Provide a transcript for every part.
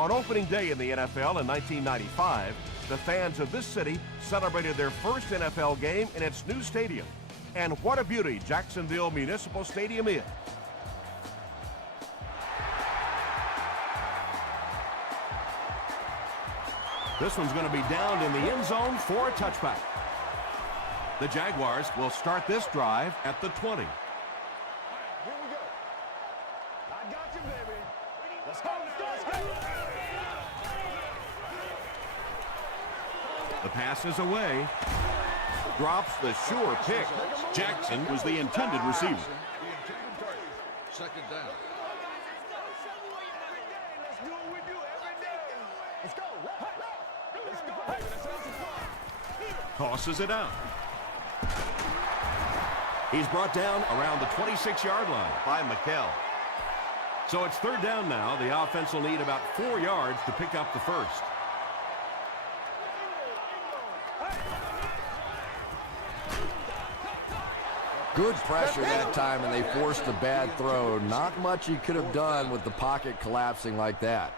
On opening day in the NFL in 1995, the fans of this city celebrated their first NFL game in its new stadium. And what a beauty Jacksonville Municipal Stadium is. This one's going to be down in the end zone for a touchback. The Jaguars will start this drive at the 20. Here we go. I got you, baby. Let's go now. Let's go. The pass is away. Drops the sure pick. Jackson was the intended receiver. Second down. Let's do what we do every day. Let's go. Let's go. Let's go. Tosses it out. He's brought down around the 26-yard line by McKell. So it's third down now. The offense will need about 4 yards to pick up the first. Good pressure that time, and they forced a bad throw. Not much he could have done with the pocket collapsing like that.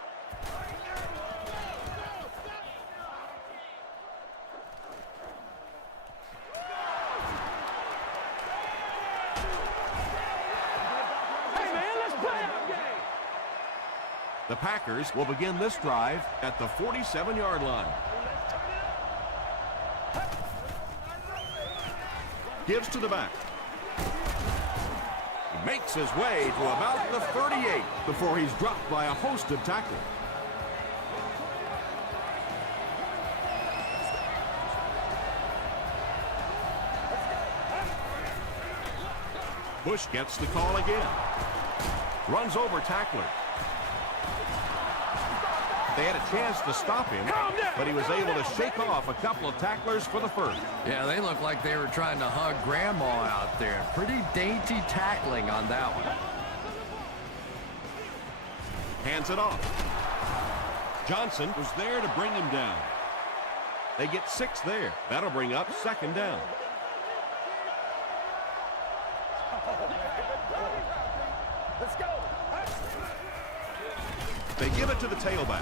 The Packers will begin this drive at the 47-yard line. Gives to the back. He makes his way to about the 38 before he's dropped by a host of tacklers. Bush gets the call again. Runs over tacklers. They had a chance to stop him, but he was able to shake off a couple of tacklers for the first. Yeah, they looked like they were trying to hug Grandma out there. Pretty dainty tackling on that one. Hands it off. Johnson was there to bring him down. They get 6 there. That'll bring up second down. Let's go. They give it to the tailback.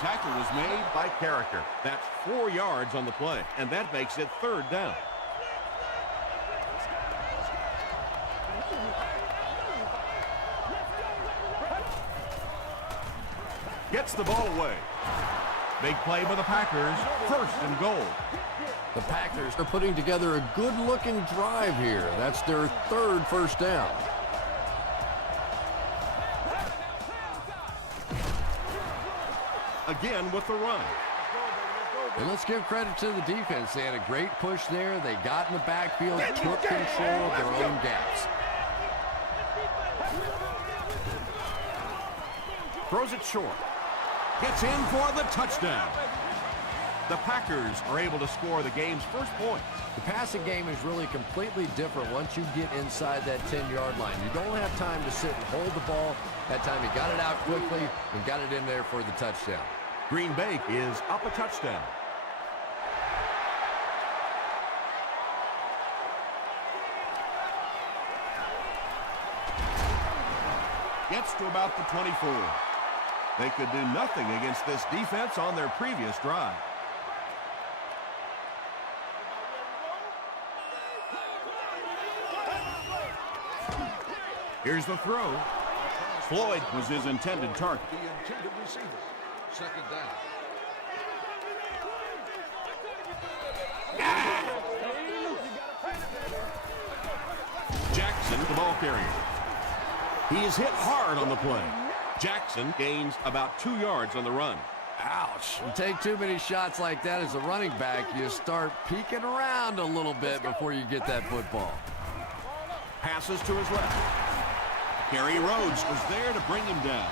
Tackle was made by Character. That's 4 yards on the play, and that makes it third down. Gets the ball away. Big play by the Packers. First and goal. The Packers are putting together a good-looking drive here. That's their third first down. Again with the run. And let's give credit to the defense. They had a great push there. They got in the backfield, took control of their own gaps. Throws it short. Gets in for the touchdown. The Packers are able to score the game's first point. The passing game is really completely different once you get inside that 10-yard line. You don't have time to sit and hold the ball. That time he got it out quickly and got it in there for the touchdown. Green Bay is up a touchdown. Gets to about the 24. They could do nothing against this defense on their previous drive. Here's the throw. Floyd was his intended target. The intended receiver. Second down. Jackson, the ball carrier. He is hit hard on the play. Jackson gains about 2 yards on the run. Ouch. You take too many shots like that as a running back, you start peeking around a little bit before you get that football. Passes to his left. Gary Rhodes was there to bring him down.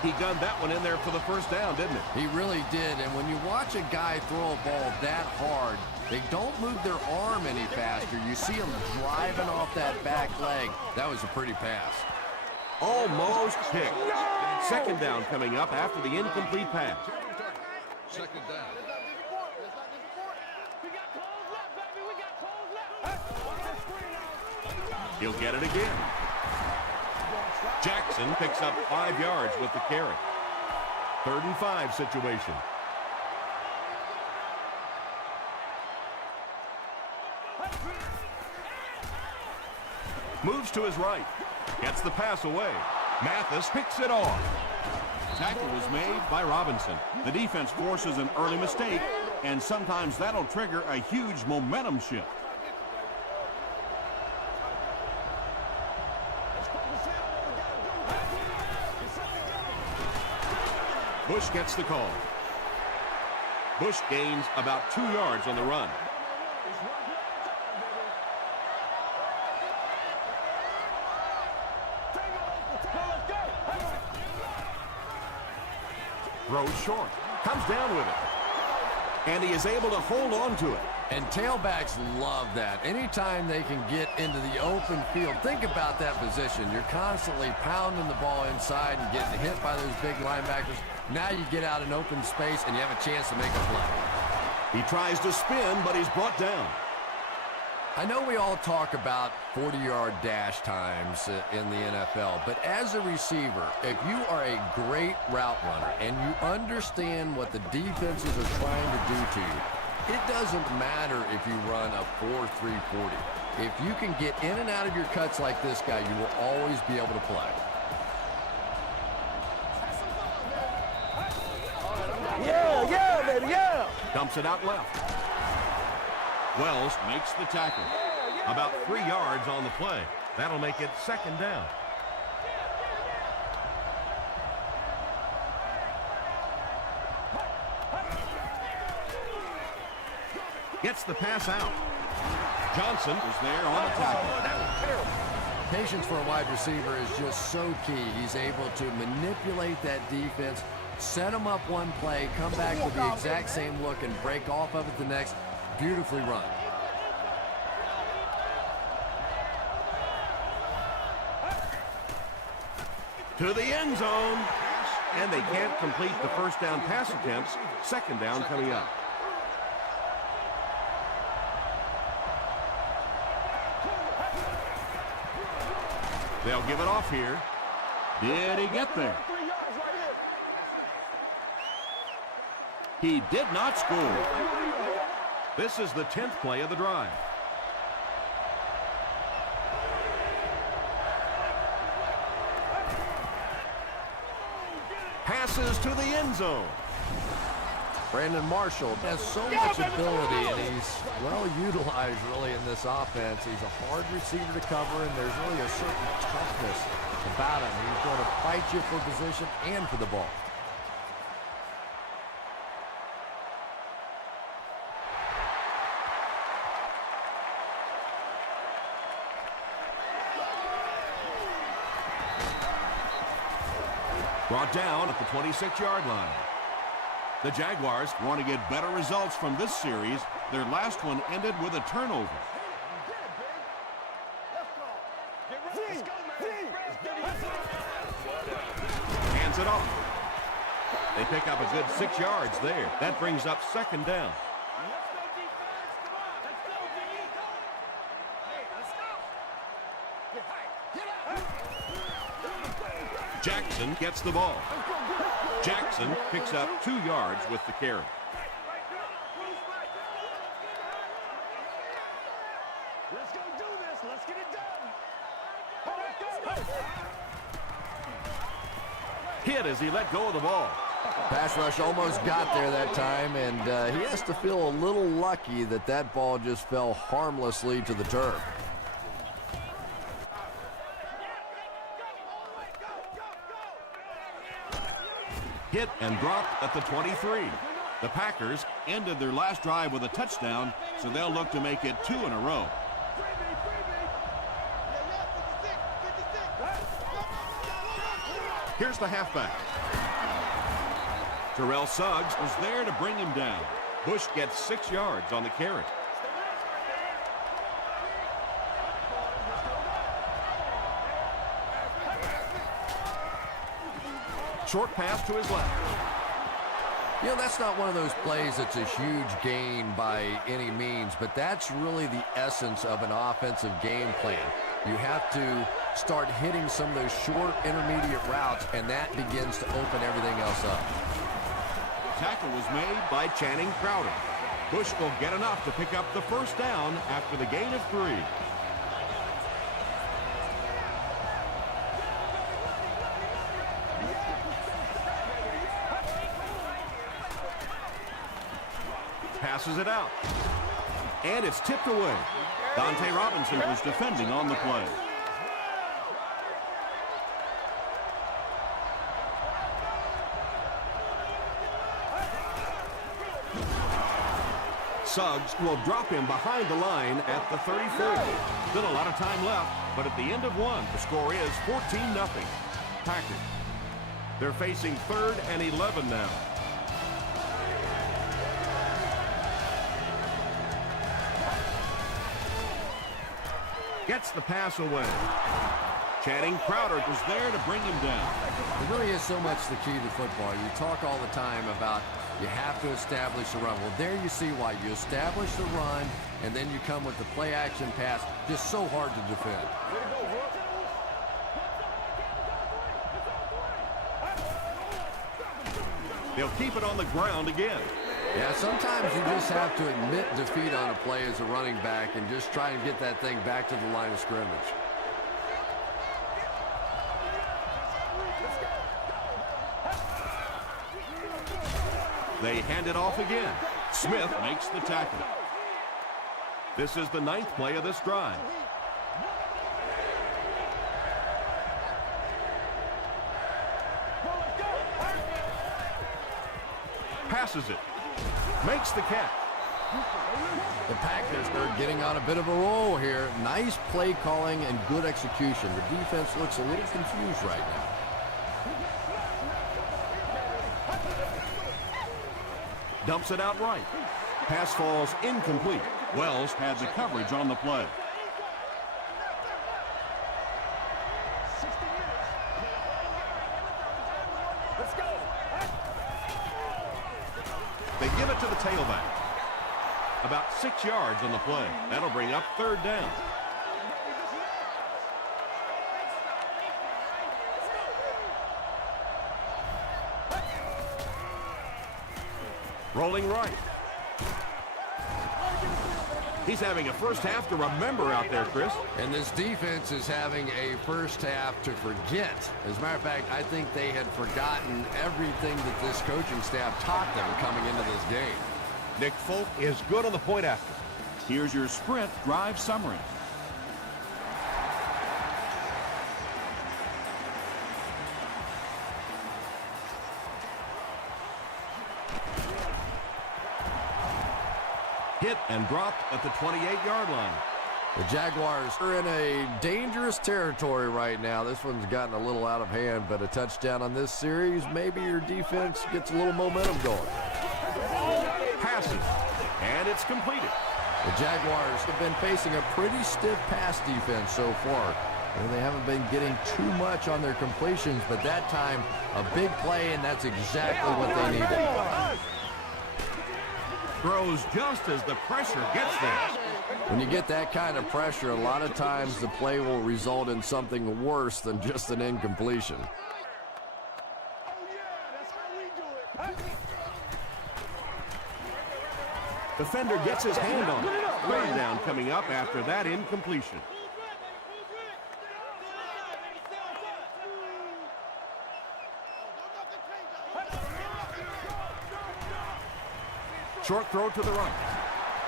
He gunned that one in there for the first down, didn't he? He really did, and when you watch a guy throw a ball that hard, they don't move their arm any faster. You see them driving off that back leg. That was a pretty pass. Almost picked. Second down coming up after the incomplete pass. Second down. He'll get it again. Jackson picks up 5 yards with the carry. 3rd and 5 situation. Moves to his right. Gets the pass away. Mathis picks it off. Tackle was made by Robinson. The defense forces an early mistake, and sometimes that'll trigger a huge momentum shift. Bush gets the call. Bush gains about 2 yards on the run. Throws short. Comes down with it. And he is able to hold on to it. And tailbacks love that. Anytime they can get into the open field, think about that position. You're constantly pounding the ball inside and getting hit by those big linebackers. Now you get out in open space and you have a chance to make a play. He tries to spin, but he's brought down. I know we all talk about 40-yard dash times in the NFL, but as a receiver, if you are a great route runner and you understand what the defenses are trying to do to you, it doesn't matter if you run a 4.3 40. If you can get in and out of your cuts like this guy, you will always be able to play. Yeah, baby, yeah. Dumps it out left. Wells makes the tackle. About 3 yards on the play. That'll make it 2nd down. Gets the pass out. Johnson was there on the tackle. Patience for a wide receiver is just so key. He's able to manipulate that defense, set them up one play, come back with the exact same look, and break off of it the next. Beautifully run. To the end zone. And they can't complete the 1st down pass attempts. 2nd down coming up. They'll give it off here. Did he get there? He did not score. This is the 10th play of the drive. Passes to the end zone. Brandon Marshall has so much ability, and he's well utilized really in this offense. He's a hard receiver to cover, and there's really a certain toughness about him. He's going to fight you for position and for the ball. Brought down at the 26-yard line. The Jaguars want to get better results from this series. Their last one ended with a turnover. Hands it off. They pick up a good 6 yards there. That brings up 2nd down. Jackson gets the ball. Jackson picks up 2 yards with the carry. Let's go do this. Let's get it done. Hit as he let go of the ball. Pass rush almost got there that time, and he has to feel a little lucky that that ball just fell harmlessly to the turf. Hit and dropped at the 23. The Packers ended their last drive with a touchdown, so they'll look to make it 2 in a row. Here's the halfback. Terrell Suggs was there to bring him down. Bush gets 6 yards on the carry. Short pass to his left. You know, that's not one of those plays that's a huge gain by any means, but that's really the essence of an offensive game plan. You have to start hitting some of those short intermediate routes, and that begins to open everything else up. Tackle was made by Channing Crowder. Bush will get enough to pick up the first down after the gain of 3. Passes it out. And it's tipped away. Dante Robinson was defending on the play. Suggs will drop him behind the line at the 34. Still a lot of time left, but at the end of 1, the score is 14-0. Packers. They're facing 3rd and 11 now. Gets the pass away. Channing Crowder was there to bring him down. It really is so much the key to football. You talk all the time about you have to establish the run. Well, there you see why. You establish the run, and then you come with the play-action pass. Just so hard to defend. They'll keep it on the ground again. Yeah, sometimes you just have to admit defeat on a play as a running back and just try and get that thing back to the line of scrimmage. They hand it off again. Smith makes the tackle. This is the 9th play of this drive. Passes it. Makes the catch. The Packers are getting on a bit of a roll here. Nice play calling and good execution. The defense looks a little confused right now. Dumps it out right. Pass falls incomplete. Wells had the coverage on the play. They give it to the tailback. About 6 yards on the play. That'll bring up 3rd down. Rolling right. He's having a first half to remember out there, Chris. And this defense is having a first half to forget. As a matter of fact, I think they had forgotten everything that this coaching staff taught them coming into this game. Nick Folk is good on the point after. Here's your sprint drive summary. Hit and dropped at the 28-yard line. The Jaguars are in a dangerous territory right now. This one's gotten a little out of hand, but a touchdown on this series, maybe your defense gets a little momentum going. Passes, and it's completed. The Jaguars have been facing a pretty stiff pass defense so far. And they haven't been getting too much on their completions, but that time, a big play, and that's exactly what they needed. Throws just as the pressure gets there. When you get that kind of pressure, a lot of times the play will result in something worse than just an incompletion. Defender gets his hand on it. 3rd down coming up after that incompletion. Short throw to the right.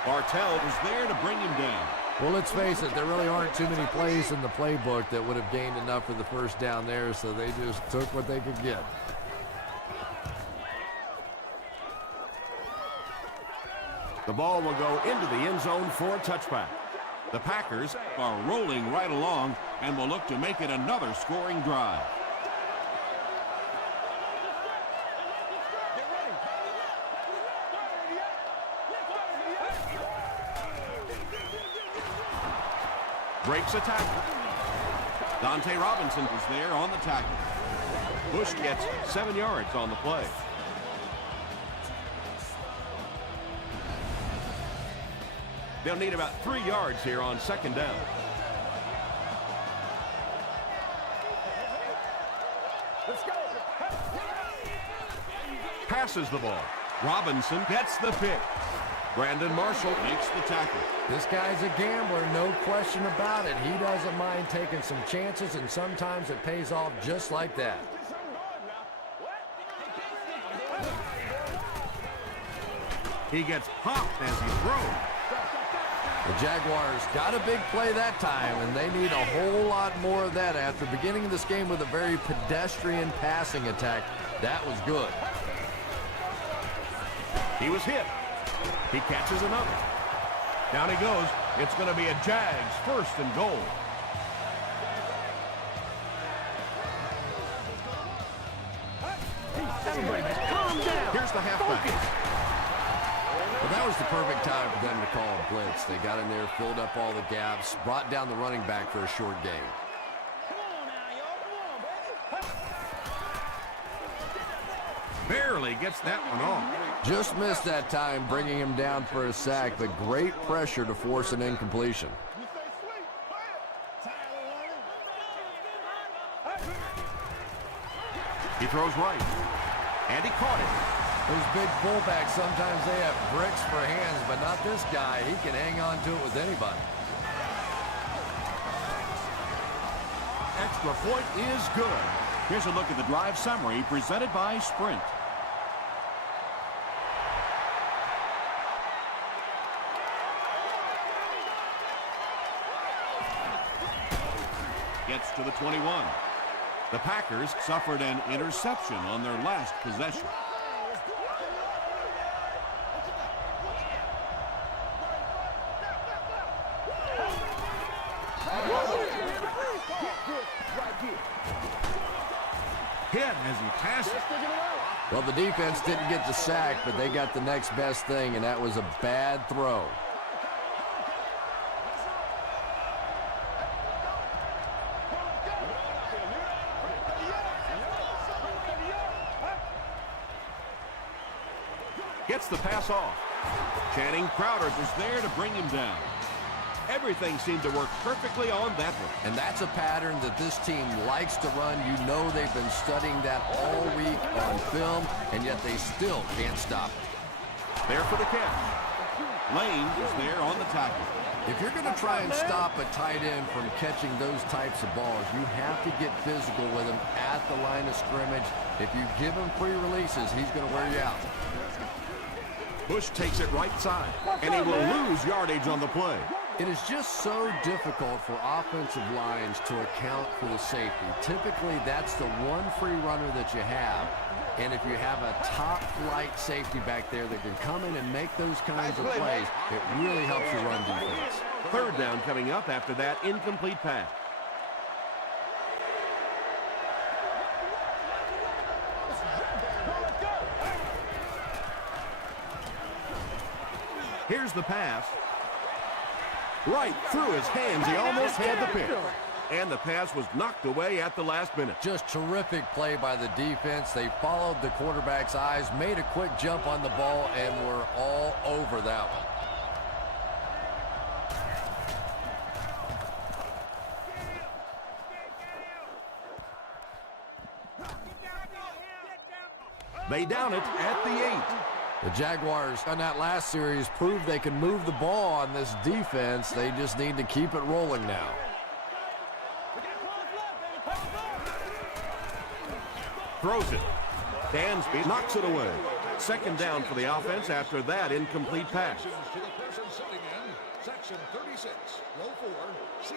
Bartell was there to bring him down. Well, let's face it, there really aren't too many plays in the playbook that would have gained enough for the first down there, so they just took what they could get. The ball will go into the end zone for a touchback. The Packers are rolling right along and will look to make it another scoring drive. Breaks a tackle. Dante Robinson was there on the tackle. Bush gets 7 yards on the play. They'll need about 3 yards here on 2nd down. passes the ball. Robinson gets the pick. Brandon Marshall makes the tackle. This guy's a gambler, no question about it. He doesn't mind taking some chances, and sometimes it pays off just like that. He gets popped as he throws. The Jaguars got a big play that time, and they need a whole lot more of that after beginning this game with a very pedestrian passing attack. That was good. He was hit. He catches another. Down he goes. It's going to be a Jags first and goal. Everybody, calm down. Here's the halfback. Well, that was the perfect time for them to call a blitz. They got in there, filled up all the gaps, brought down the running back for a short gain. Come on now, y'all. Come on, baby. Barely gets that one off. Just missed that time, bringing him down for a sack, but great pressure to force an incompletion. You stay sweet. Play it. Tired of running. He throws right. And he caught it. Those big fullbacks, sometimes they have bricks for hands, but not this guy. He can hang on to it with anybody. Extra point is good. Here's a look at the drive summary presented by Sprint. Gets to the 21. The Packers suffered an interception on their last possession. Hit as he passes. Well, the defense didn't get the sack, but they got the next best thing, and that was a bad throw. Gets the pass off. Channing Crowder is there to bring him down. Everything seemed to work perfectly on that one. And that's a pattern that this team likes to run. You know they've been studying that all week on film, and yet they still can't stop it. There for the catch. Lane is there on the tackle. If you're going to try and stop a tight end from catching those types of balls, you have to get physical with him at the line of scrimmage. If you give him free releases, he's going to wear you out. Bush takes it right side, and he will lose yardage on the play. It is just so difficult for offensive lines to account for the safety. Typically, that's the one free runner that you have. And if you have a top-flight safety back there that can come in and make those kinds of plays, it really helps your run defense. Third down coming up after that incomplete pass. Here's the pass. Right through his hands. He almost had the pick. And the pass was knocked away at the last minute. Just terrific play by the defense. They followed the quarterback's eyes, made a quick jump on the ball, and were all over that one. They down it at the 8. The Jaguars on that last series proved they can move the ball on this defense. They just need to keep it rolling now. Throws it. Dansby knocks it away. Second down for the offense after that incomplete pass. To the person sitting in section 36, row 4, seat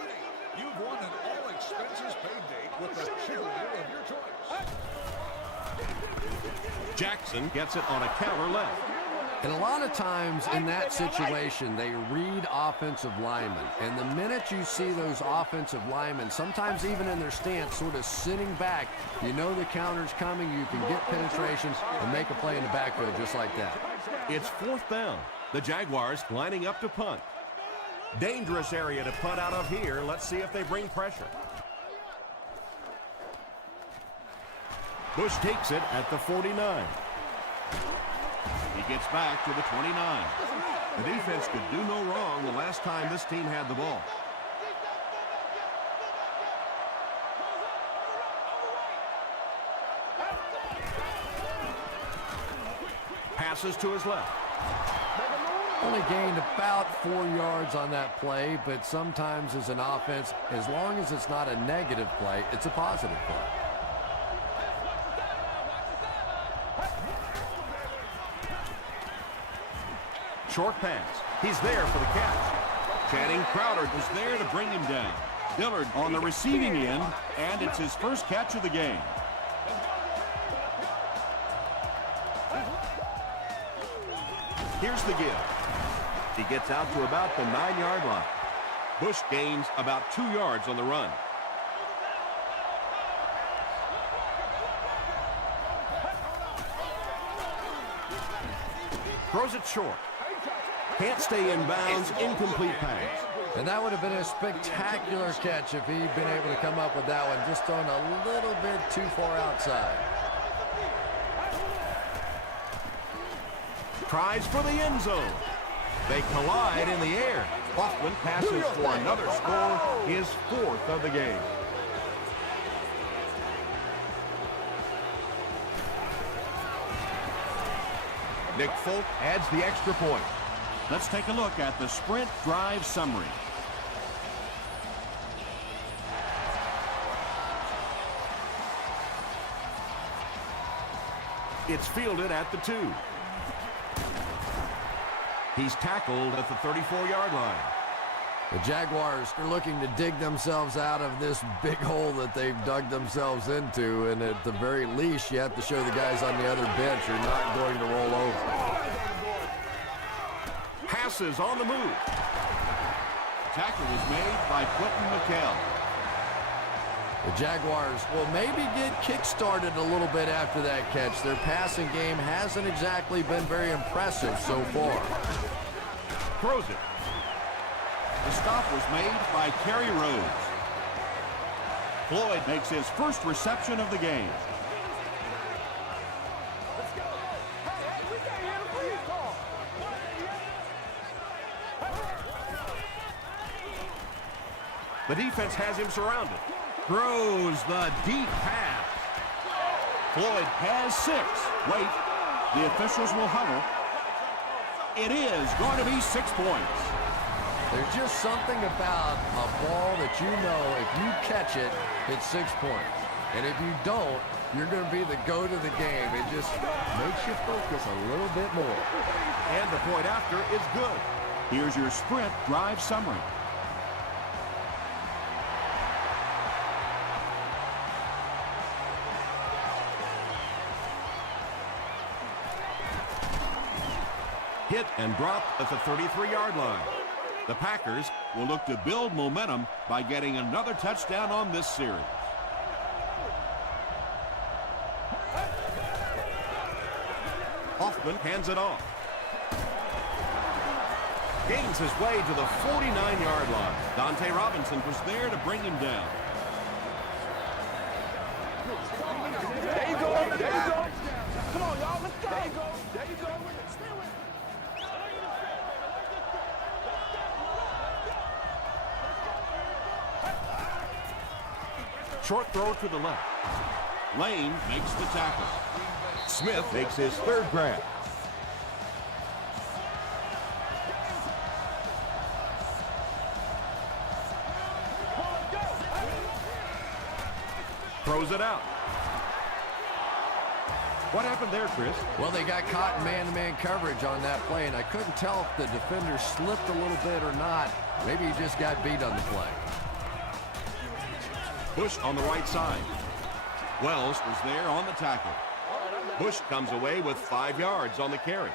8. You've won an all-expenses paid date with the cheerleader of your choice. Jackson gets it on a counter left. And a lot of times in that situation, they read offensive linemen. And the minute you see those offensive linemen, sometimes even in their stance, sort of sitting back, you know the counter's coming, you can get penetration and make a play in the backfield just like that. It's fourth down. The Jaguars lining up to punt. Dangerous area to punt out of here. Let's see if they bring pressure. Bush takes it at the 49. He gets back to the 29. The defense could do no wrong the last time this team had the ball. passes to his left. Only gained about 4 yards on that play, but sometimes as an offense, as long as it's not a negative play, it's a positive play. Short pass. He's there for the catch. Channing Crowder was there to bring him down. Dillard on the receiving end, and it's his first catch of the game. Here's the give. He gets out to about the 9-yard line. Bush gains about 2 yards on the run. Throws it short. Can't stay in bounds. Incomplete pass. And that would have been a spectacular catch if he'd been able to come up with that one, just thrown a little bit too far outside. Tries for the end zone. They collide in the air. Hoffman passes for another score, his 4th of the game. Nick Folk adds the extra point. Let's take a look at the sprint drive summary. It's fielded at the 2. He's tackled at the 34-yard line. The Jaguars are looking to dig themselves out of this big hole that they've dug themselves into, and at the very least, you have to show the guys on the other bench you're not going to roll over. Passes on the move. Tackle was made by Quentin McKell. The Jaguars will maybe get kick-started a little bit after that catch. Their passing game hasn't exactly been very impressive so far. Throws it. The stop was made by Kerry Rhodes. Floyd makes his first reception of the game. Let's go. Hey, we can't hear the freeze call. The defense has him surrounded. Throws the deep pass. Floyd has 6. Wait, the officials will huddle. It is going to be 6 points. There's just something about a ball that you know if you catch it, it's 6 points. And if you don't, you're going to be the goat of the game. It just makes you focus a little bit more. And the point after is good. Here's your sprint drive summary. Hit and dropped at the 33-yard line. The Packers will look to build momentum by getting another touchdown on this series. Hoffman hands it off. Gains his way to the 49-yard line. Dante Robinson was there to bring him down. There you go. There you go. Come on, y'all. Let's go. There you go. There you go. Stay with it. Short throw to the left. Lane makes the tackle. Smith makes his 3rd grab. Throws it out. What happened there, Chris? Well, they got caught in man-to-man coverage on that play, and I couldn't tell if the defender slipped a little bit or not. Maybe he just got beat on the play. Bush on the right side. Wells was there on the tackle. Bush comes away with 5 yards on the carry.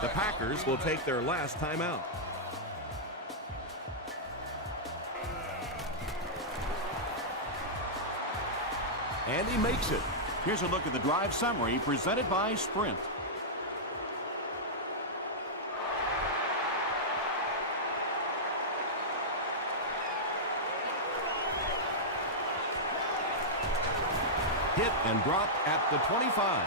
The Packers will take their last timeout. And he makes it. Here's a look at the drive summary presented by Sprint. Hit and dropped at the 25.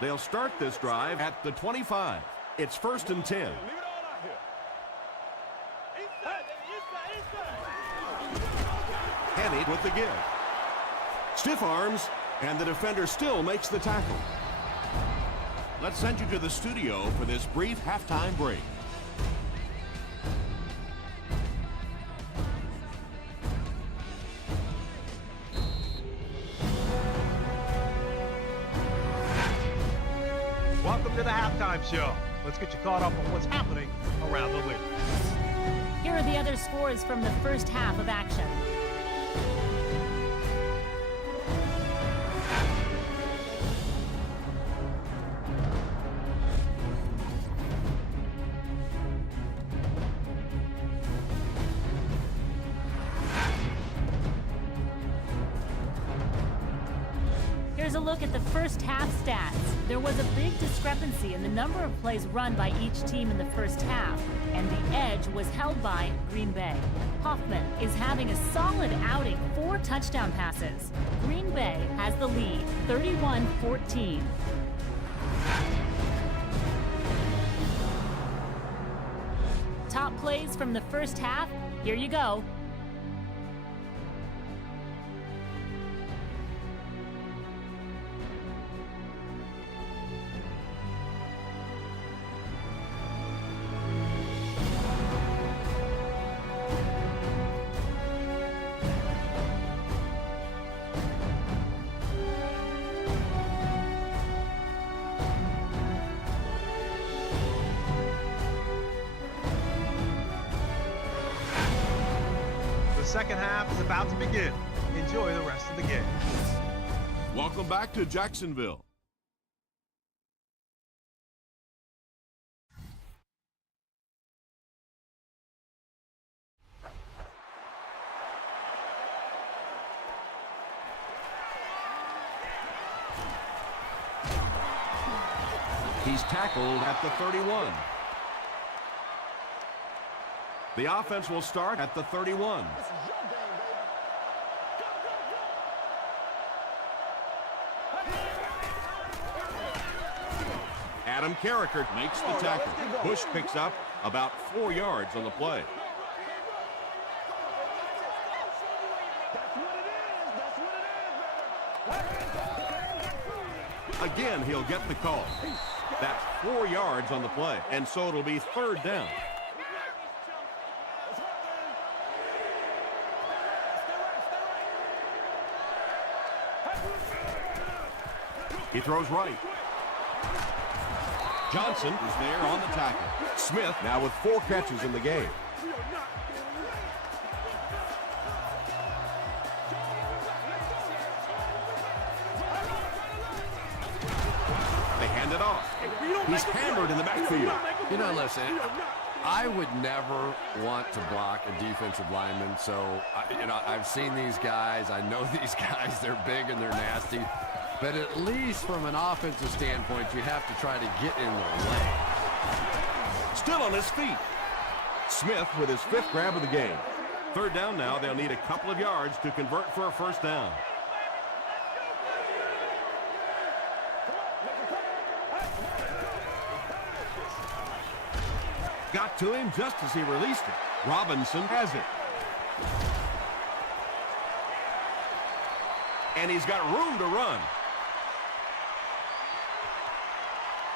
They'll start this drive at the 25. It's 1st and 10. Leave it all out here. Inside. Henny with the give. Stiff arms, and the defender still makes the tackle. Let's send you to the studio for this brief halftime break. Welcome to the halftime show. Let's get you caught up on what's happening around the league. Here are the other scores from the first half of action. Here's a look at the first half stats. There was a big discrepancy in the number of plays run by each team in the first half, and the edge was held by Green Bay. Hoffman is having a solid outing, 4 touchdown passes. Green Bay has the lead, 31-14. Top plays from the first half, here you go. The second half is about to begin. Enjoy the rest of the game. Welcome back to Jacksonville. He's tackled at the 31. The offense will start at the 31. This is your game, baby. Adam Carricker makes the tackle. Bush picks up about 4 yards on the play. Again, he'll get the call. That's 4 yards on the play, and so it'll be third down. He throws right. Johnson is there on the tackle. Smith now with 4 catches in the game. They hand it off. He's hammered in the backfield. You know, listen, I would never want to block a defensive lineman. So, I've seen these guys. I know these guys. They're big and they're nasty. But at least from an offensive standpoint, you have to try to get in their way. Still on his feet. Smith with his 5th grab of the game. Third down now. They'll need a couple of yards to convert for a first down. Got to him just as he released it. Robinson has it. And he's got room to run.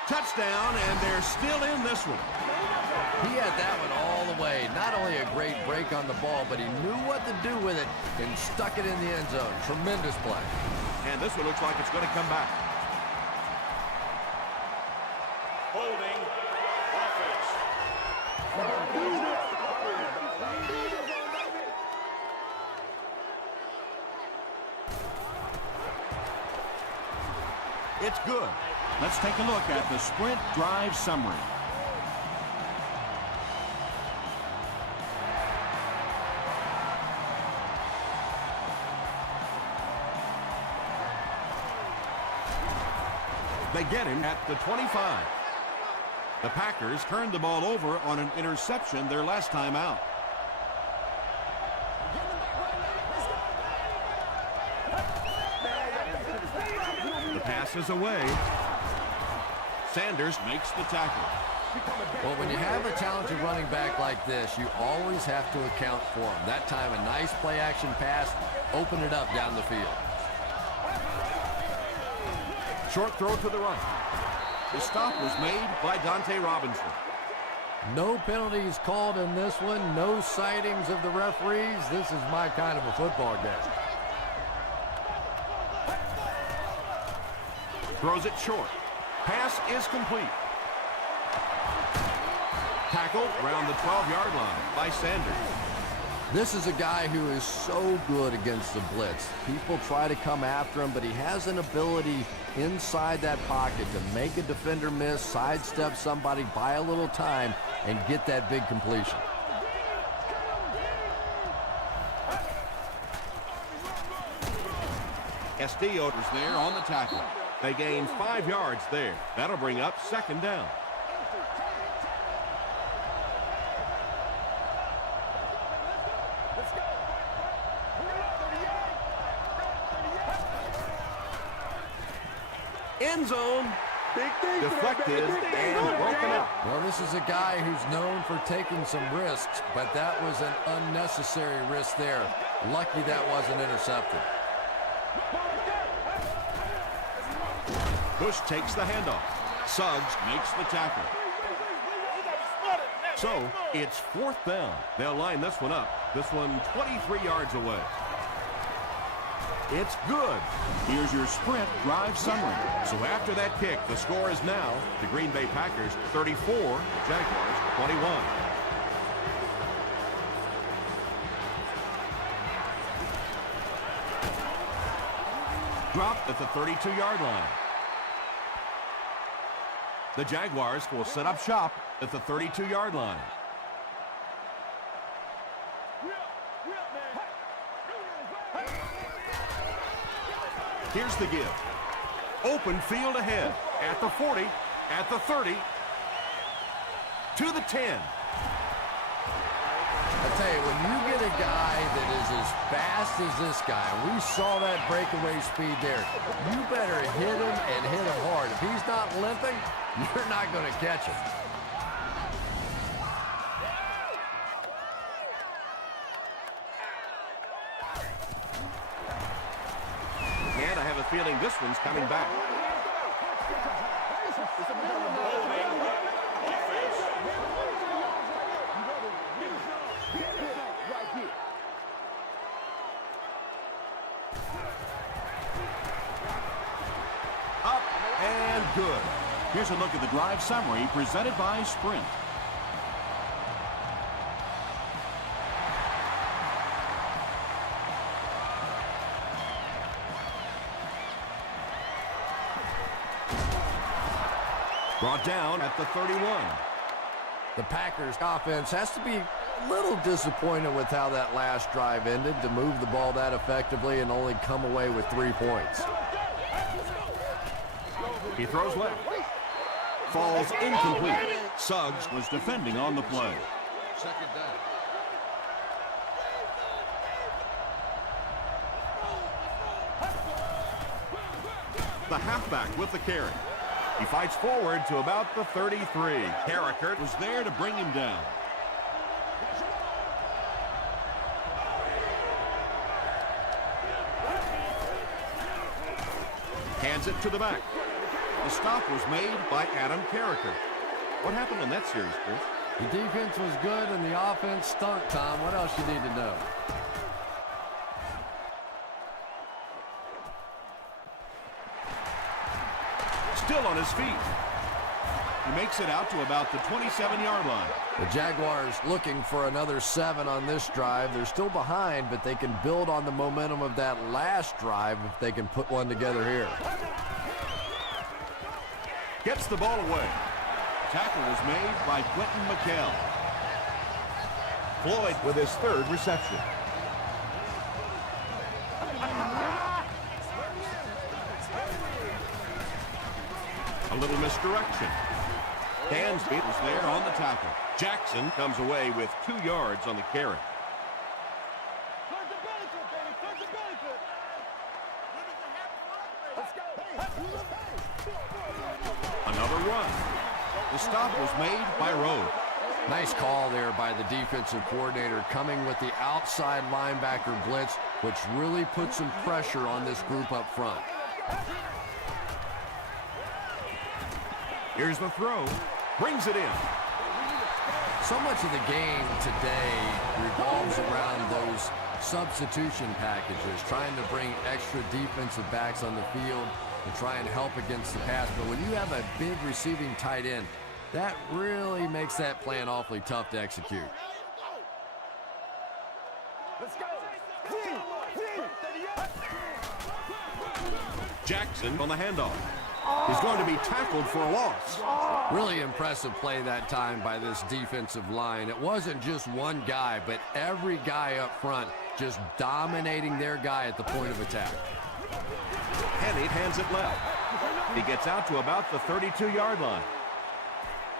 Touchdown, and they're still in this one. He had that one all the way. Not only a great break on the ball, but he knew what to do with it and stuck it in the end zone. Tremendous play. And this one looks like it's going to come back. Holding offense. It's good. Let's take a look at the sprint drive summary. They get him at the 25. The Packers turned the ball over on an interception their last time out. The pass is away. Sanders makes the tackle. Well, when you have a talented running back like this, you always have to account for him. That time, a nice play-action pass, open it up down the field. Short throw to the right. The stop was made by Dante Robinson. No penalties called in this one. No sightings of the referees. This is my kind of a football game. Throws it short. Pass is complete. Tackled around the 12-yard line by Sanders. This is a guy who is so good against the blitz. People try to come after him, but he has an ability inside that pocket to make a defender miss, sidestep somebody, buy a little time, and get that big completion. Castillo is there on the tackle. They gain 5 yards there. That'll bring up second down. End zone. Deflected and broken up. Well, this is a guy who's known for taking some risks, but that was an unnecessary risk there. Lucky that wasn't intercepted. Bush takes the handoff. Suggs makes the tackle. So, it's fourth down. They'll line this one up. This one 23 yards away. It's good. Here's your sprint drive summary. So after that kick, the score is now the Green Bay Packers 34, Jaguars 21. Dropped at the 32-yard line. The Jaguars will set up shop at the 32-yard line. Here's the give. Open field ahead. At the 40, at the 30, to the 10. I tell you, when you get a guy that is as fast as this guy, we saw that breakaway speed there, you better hit him and hit him hard. If he's not limping, you're not going to catch him. And I have a feeling this one's coming back. Up and good. Here's a look at the drive summary presented by Sprint. Brought down at the 31. The Packers offense has to be a little disappointed with how that last drive ended, to move the ball that effectively and only come away with 3 points. He throws left. Falls incomplete. Suggs was defending on the play. Second down. The halfback with the carry. He fights forward to about the 33. Carricker was there to bring him down. Hands it to the back. The stop was made by Adam Carricker. What happened in that series, Chris? The defense was good and the offense stunk, Tom. What else you need to know? Still on his feet. He makes it out to about the 27-yard line. The Jaguars looking for another 7 on this drive. They're still behind, but they can build on the momentum of that last drive if they can put one together here. Gets the ball away. Tackle was made by Quentin McKell. Floyd with his 3rd reception. A little misdirection. Dansby was there on the tackle. Jackson comes away with 2 yards on the carry. Another run. The stop was made by Rhodes. Nice call there by the defensive coordinator, coming with the outside linebacker blitz, which really put some pressure on this group up front. Here's the throw. Brings it in. So much of the game today revolves around those substitution packages, trying to bring extra defensive backs on the field to try and help against the pass. But when you have a big receiving tight end, that really makes that plan awfully tough to execute. Let's go. Jackson on the handoff. He's going to be tackled for a loss. Really impressive play that time by this defensive line. It wasn't just one guy, but every guy up front just dominating their guy at the point of attack. Henny hands it left. He gets out to about the 32-yard line.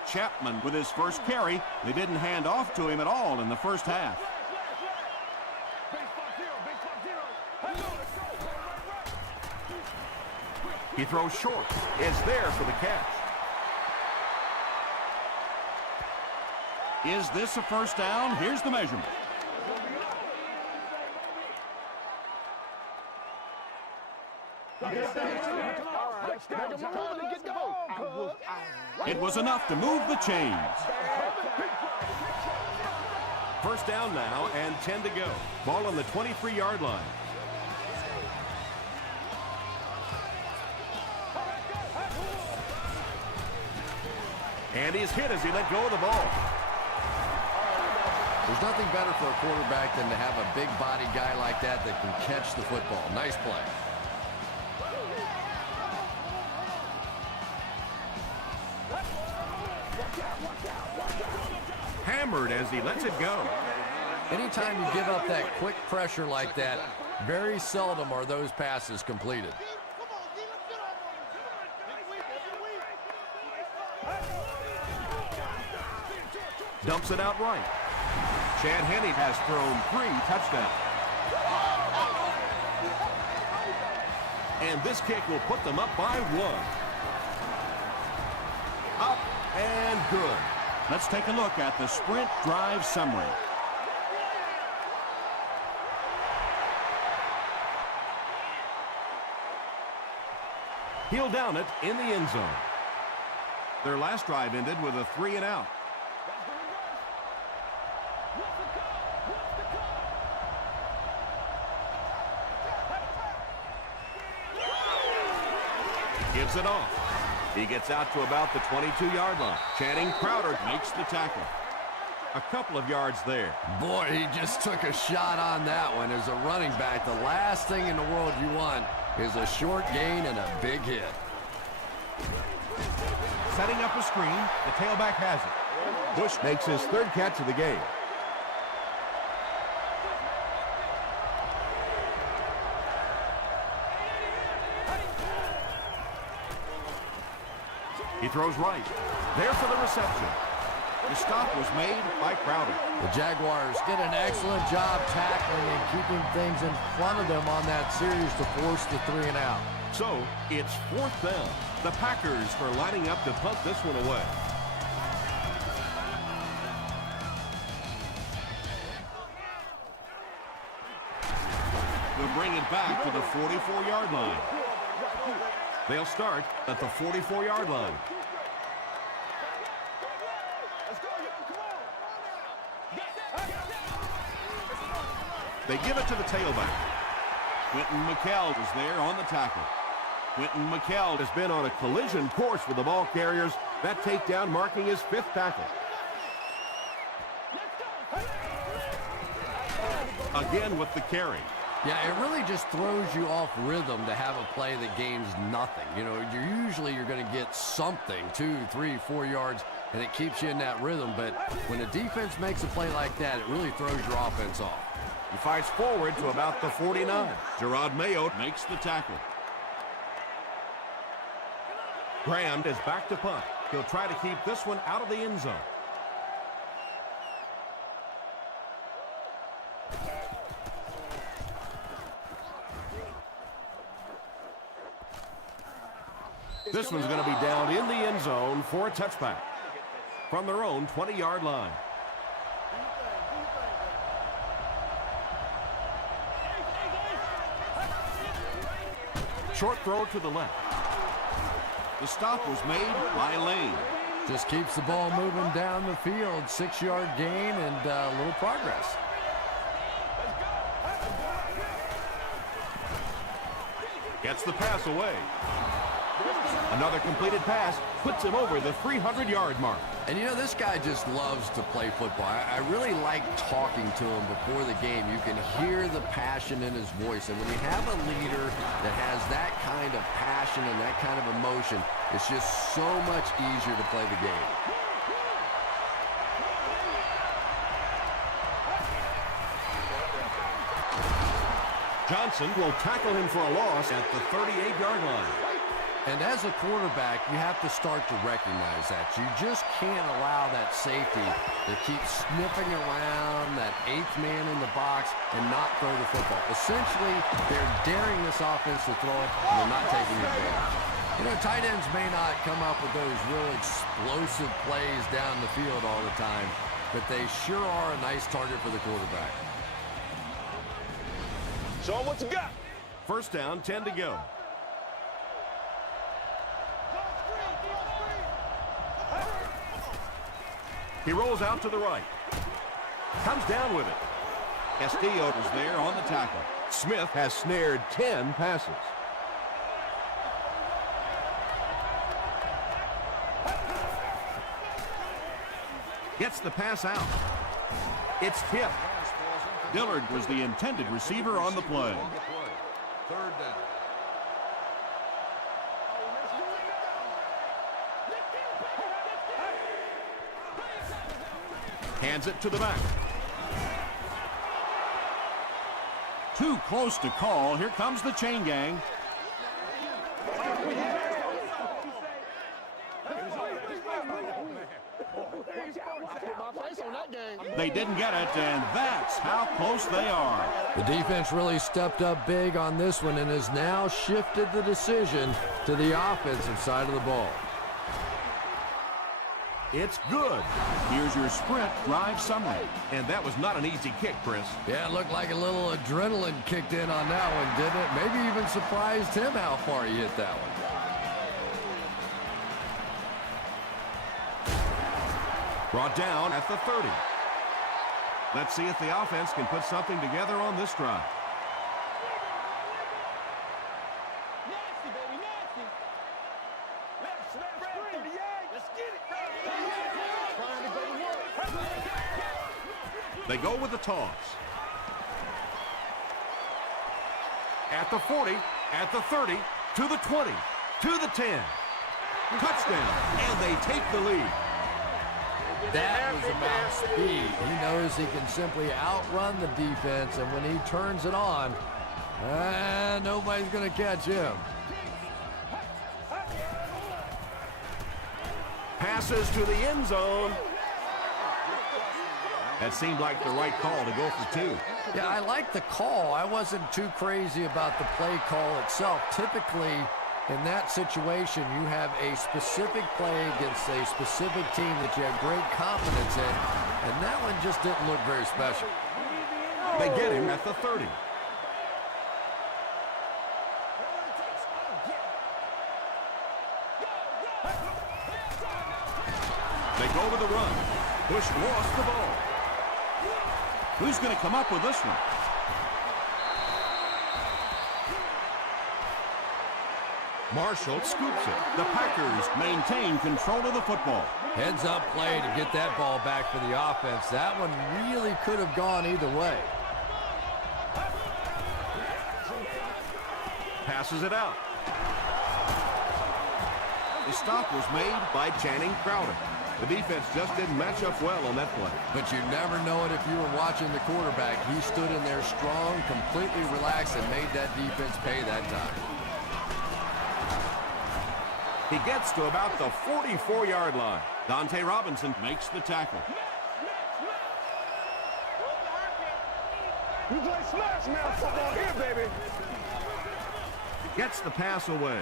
Chapman with his first carry. They didn't hand off to him at all in the first half. He throws short. Is there for the catch. Is this a first down? Here's the measurement. It was enough to move the chains. First down now and 10 to go. Ball on the 23-yard line. And he's hit as he let go of the ball. There's nothing better for a quarterback than to have a big body guy like that that can catch the football. Nice play. Hammered as he lets it go. Anytime you give up that quick pressure like that, very seldom are those passes completed. Dumps it out right. Chad Henne has thrown 3 touchdowns. And this kick will put them up by 1. Up and good. Let's take a look at the sprint drive summary. He'll down it in the end zone. Their last drive ended with a 3-and-out. Gives it off. He gets out to about the 22-yard line. Channing Crowder makes the tackle. A couple of yards there. Boy, he just took a shot on that one. As a running back, the last thing in the world you want is a short gain and a big hit. Setting up a screen. The tailback has it. Bush makes his 3rd catch of the game. He throws right. There for the reception. The stop was made by Crowder. The Jaguars did an excellent job tackling and keeping things in front of them on that series to force the 3-and-out. So, it's 4th down. The Packers are lining up to punt this one away. They'll bring it back to the 44-yard line. They'll start at the 44-yard line. They give it to the tailback. Quentin McKell is there on the tackle. Quentin McKell has been on a collision course with the ball carriers. That takedown marking his 5th tackle. Again with the carry. Yeah, it really just throws you off rhythm to have a play that gains nothing. You know, you're going to get something, 2, 3, 4 yards, and it keeps you in that rhythm. But when a defense makes a play like that, it really throws your offense off. He fights forward to about the 49. Gerard Mayo makes the tackle. Graham is back to punt. He'll try to keep this one out of the end zone. This one's going to be down in the end zone for a touchback from their own 20-yard line. Short throw to the left. The stop was made by Lane. Just keeps the ball moving down the field. 6-yard gain and a little progress. Gets the pass away. Another completed pass puts him over the 300-yard mark. And you know, this guy just loves to play football. I really like talking to him before the game. You can hear the passion in his voice. And when you have a leader that has that kind of passion and that kind of emotion, it's just so much easier to play the game. Johnson will tackle him for a loss at the 38-yard line. And as a quarterback, you have to start to recognize that. You just can't allow that safety to keep sniffing around that 8th man in the box and not throw the football. Essentially, they're daring this offense to throw it, and they're not taking advantage. You know, tight ends may not come up with those real explosive plays down the field all the time, but they sure are a nice target for the quarterback. Show him what you got. First down, 10 to go. He rolls out to the right. Comes down with it. Castillo is there on the tackle. Smith has snared 10 passes. Gets the pass out. It's tipped. Dillard was the intended receiver on the play. Third down. Hands it to the back. Too close to call. Here comes the chain gang. They didn't get it, and that's how close they are. The defense really stepped up big on this one and has now shifted the decision to the offensive side of the ball. It's good. Here's your sprint drive summary. And that was not an easy kick, Chris. Yeah, it looked like a little adrenaline kicked in on that one, didn't it? Maybe even surprised him how far he hit that one. Brought down at the 30. Let's see if the offense can put something together on this drive. Nasty, baby, nasty. Left screen. Let's get it. Trying to go to work. They go with the toss. At the 40, at the 30, to the 20, to the 10. Touchdown, and they take the lead. That was about speed. He knows he can simply outrun the defense, and when he turns it on, nobody's going to catch him. Passes to the end zone. That seemed like the right call to go for 2. Yeah, I like the call. I wasn't too crazy about the play call itself. Typically, in that situation, you have a specific play against a specific team that you have great confidence in, and that one just didn't look very special. They get him at the 30. They go with the run. Bush lost the ball. Who's going to come up with this one? Marshall scoops it. The Packers maintain control of the football. Heads up play to get that ball back for the offense. That one really could have gone either way. Passes it out. The stop was made by Channing Crowder. The defense just didn't match up well on that play. But you never know it if you were watching the quarterback. He stood in there strong, completely relaxed, and made that defense pay that time. He gets to about the 44-yard line. Dante Robinson makes the tackle. We play smash mouth football here, baby. Gets the pass away.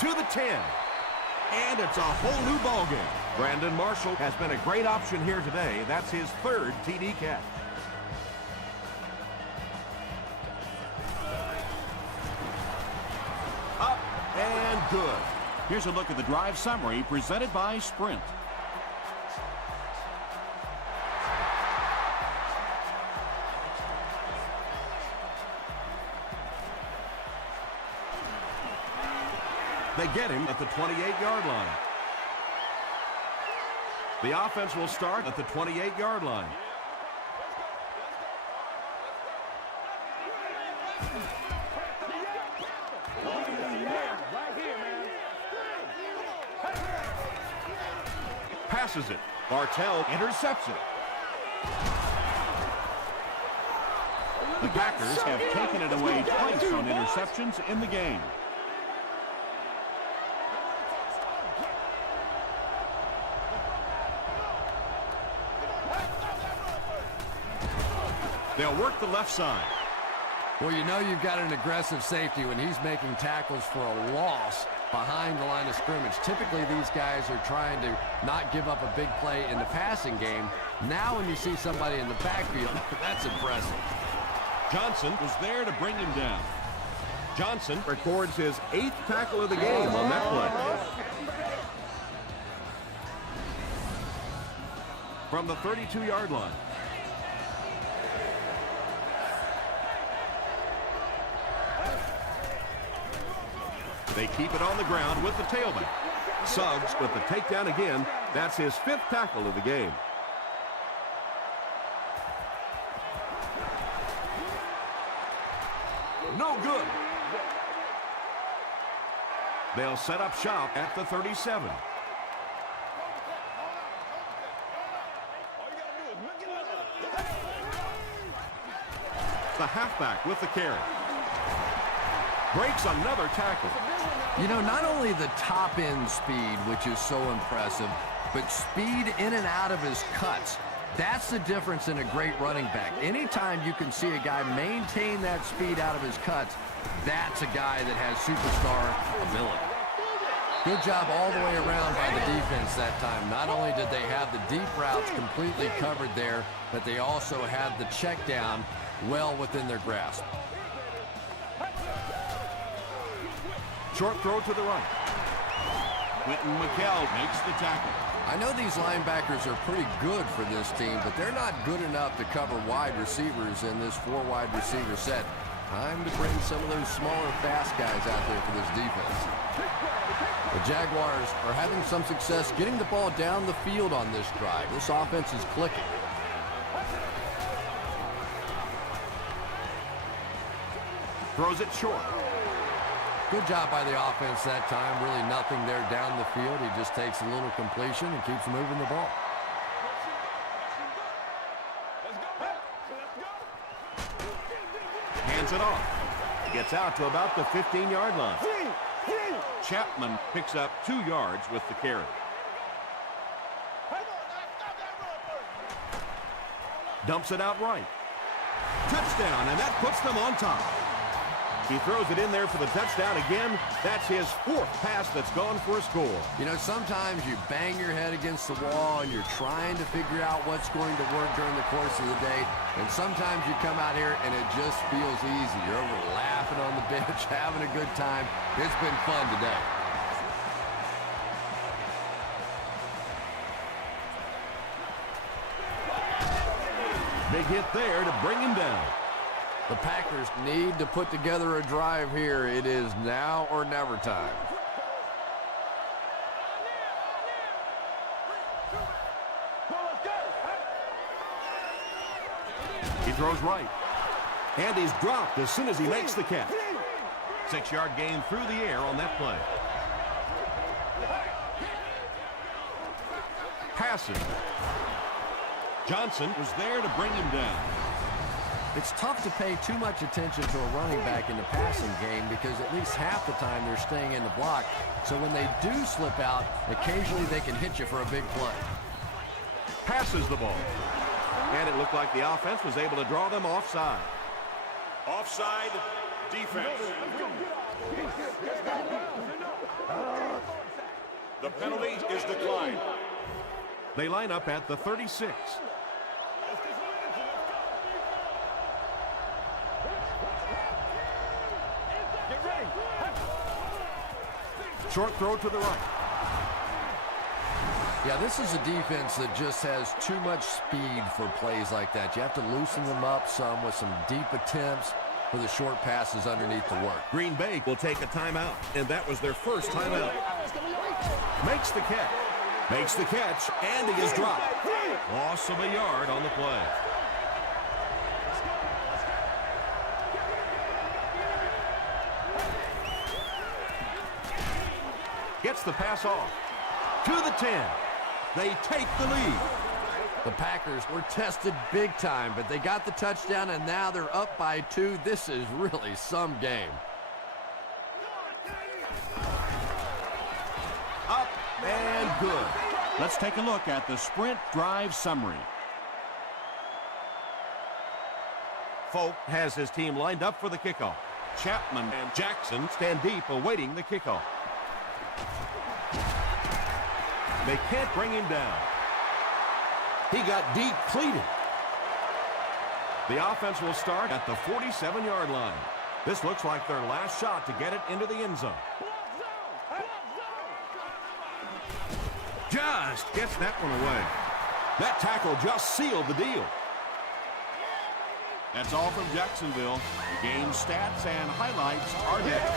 To the 10. And it's a whole new ballgame. Brandon Marshall has been a great option here today. That's his 3rd TD catch. Up and good. Here's a look at the drive summary presented by Sprint. They get him at the 28-yard line. The offense will start at the 28-yard line. Passes it. Bartell intercepts it. The Packers have taken it away twice on interceptions in the game. They'll work the left side. Well, you know you've got an aggressive safety when he's making tackles for a loss behind the line of scrimmage. Typically, these guys are trying to not give up a big play in the passing game. Now when you see somebody in the backfield, that's impressive. Johnson was there to bring him down. Johnson records his 8th tackle of the game on that play. From the 32-yard line. They keep it on the ground with the tailback. Suggs with the takedown again. That's his 5th tackle of the game. No good. They'll set up shop at the 37. The halfback with the carry. Breaks another tackle. You know, not only the top-end speed, which is so impressive, but speed in and out of his cuts. That's the difference in a great running back. Anytime you can see a guy maintain that speed out of his cuts, that's a guy that has superstar ability. Good job all the way around by the defense that time. Not only did they have the deep routes completely covered there, but they also had the check down well within their grasp. Short throw to the right. Quentin McKell makes the tackle. I know these linebackers are pretty good for this team, but they're not good enough to cover wide receivers in this 4-wide receiver set. Time to bring some of those smaller, fast guys out there for this defense. The Jaguars are having some success getting the ball down the field on this drive. This offense is clicking. Throws it short. Good job by the offense that time. Really nothing there down the field. He just takes a little completion and keeps moving the ball. Hands it off. He gets out to about the 15-yard line. Chapman picks up 2 yards with the carry. Dumps it out right. Touchdown, and that puts them on top. He throws it in there for the touchdown again. That's his 4th pass that's gone for a score. You know, sometimes you bang your head against the wall and you're trying to figure out what's going to work during the course of the day. And sometimes you come out here and it just feels easy. You're over laughing on the bench, having a good time. It's been fun today. Big hit there to bring him down. The Packers need to put together a drive here. It is now or never time. He throws right. And he's dropped as soon as he makes the catch. 6-yard gain through the air on that play. Passes. Johnson was there to bring him down. It's tough to pay too much attention to a running back in the passing game because at least half the time they're staying in the block. So when they do slip out, occasionally they can hit you for a big play. Passes the ball. And it looked like the offense was able to draw them offside. Offside defense. The penalty is declined. They line up at the 36. Short throw to the right. Yeah, this is a defense that just has too much speed for plays like that. You have to loosen them up some with some deep attempts for the short passes underneath the work. Green Bay will take a timeout, and that was their first timeout. Makes the catch. Makes the catch, and he is dropped. Loss of a yard on the play. Gets the pass off. To the 10. They take the lead. The Packers were tested big time, but they got the touchdown, and now they're up by 2. This is really some game. Up and good. Let's take a look at the sprint drive summary. Folk has his team lined up for the kickoff. Chapman and Jackson stand deep awaiting the kickoff. They can't bring him down. He got depleted. The offense will start at the 47-yard line. This looks like their last shot to get it into the end zone. Just gets that one away. That tackle just sealed the deal. That's all from Jacksonville. The game stats and highlights are next.